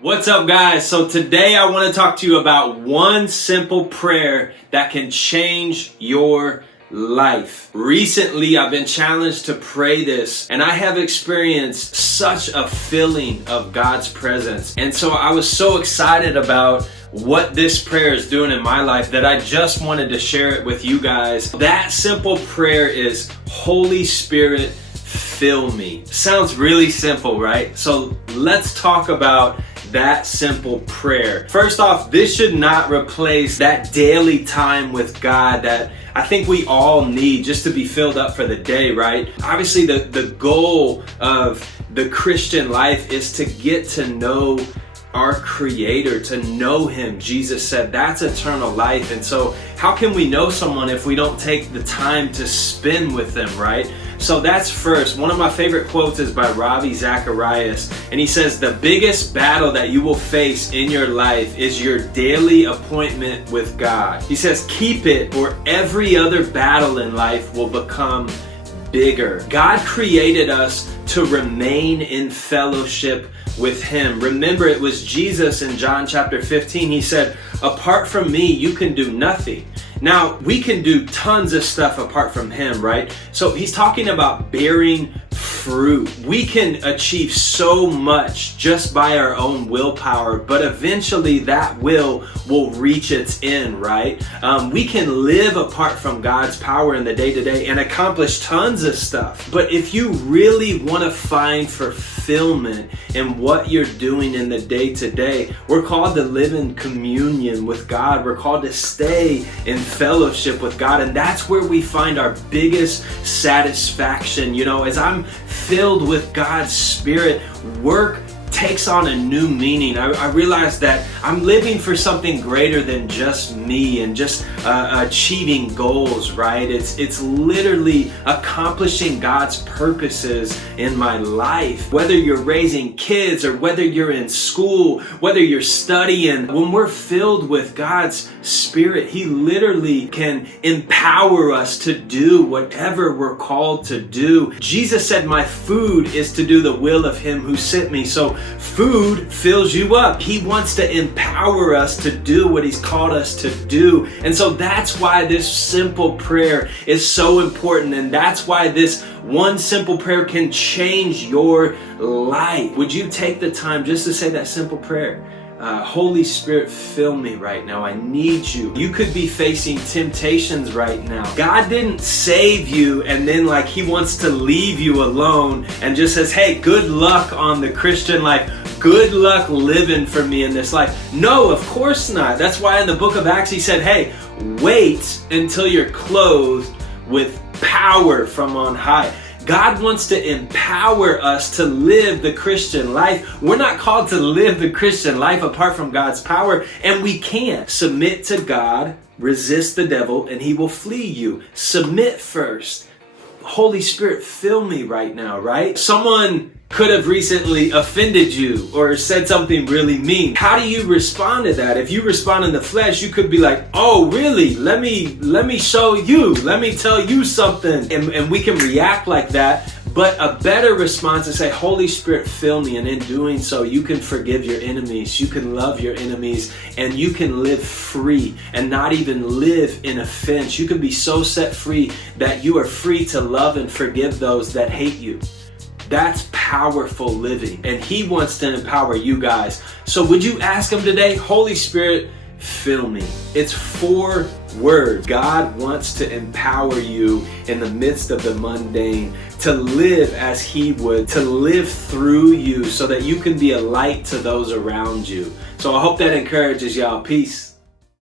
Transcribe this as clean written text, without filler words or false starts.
What's up, guys? So today I want to talk to you about one simple prayer that can change your life. Recently, I've been challenged to pray this, and I have experienced such a feeling of God's presence. And so I was so excited about what this prayer is doing in my life that I just wanted to share it with you guys. That simple prayer is, Holy Spirit, fill me. Sounds really simple, right? So let's talk about that simple prayer. First off, this should not replace that daily time with God that I think we all need just to be filled up for the day, right? Obviously, the goal of the Christian life is to get to know our Creator, to know Him. Jesus said that's eternal life. And so how can we know someone if we don't take the time to spend with them, right? So that's first. One of my favorite quotes is by Ravi Zacharias, and he says, the biggest battle that you will face in your life is your daily appointment with God. He says, keep it, or every other battle in life will become bigger. God created us to remain in fellowship with Him. Remember, it was Jesus in John chapter 15. He said, apart from me, you can do nothing. Now, we can do tons of stuff apart from Him, right? So He's talking about bearing fruit. We can achieve so much just by our own willpower, but eventually that will reach its end, right? We can live apart from God's power in the day-to-day and accomplish tons of stuff. But if you really want to find fulfillment in what you're doing in the day-to-day, we're called to live in communion with God. We're called to stay in fellowship with God, and that's where we find our biggest satisfaction. You know, as I'm filled with God's Spirit, work takes on a new meaning. I realize that I'm living for something greater than just me and just achieving goals, right? It's literally accomplishing God's purposes in my life. Whether you're raising kids or whether you're in school, whether you're studying, when we're filled with God's Spirit, He literally can empower us to do whatever we're called to do. Jesus said, my food is to do the will of Him who sent me. So food fills you up. He wants to empower us to do what He's called us to do. And so that's why this simple prayer is so important. And that's why this one simple prayer can change your life. Would you take the time just to say that simple prayer? Holy Spirit, fill me right now. I need you. You could be facing temptations right now. God didn't save you and then He wants to leave you alone and just says, hey, good luck on the Christian life. Good luck living for me in this life. No, of course not. That's why in the book of Acts He said, hey, wait until you're clothed with power from on high. God wants to empower us to live the Christian life. We're not called to live the Christian life apart from God's power, and we can't. Submit to God, resist the devil, and he will flee you. Submit first. Holy Spirit, fill me right now, right? Someone could have recently offended you or said something really mean. How do you respond to that? If you respond in the flesh, you could be like, oh, really? Let me show you. Let me tell you something. And we can react like that. But a better response is say, Holy Spirit, fill me. And in doing so, you can forgive your enemies. You can love your enemies. And you can live free and not even live in offense. You can be so set free that you are free to love and forgive those that hate you. That's powerful living. And He wants to empower you guys. So would you ask Him today, Holy Spirit, fill me? It's 4 words. God wants to empower you in the midst of the mundane, to live as He would, to live through you so that you can be a light to those around you. So I hope that encourages y'all. Peace.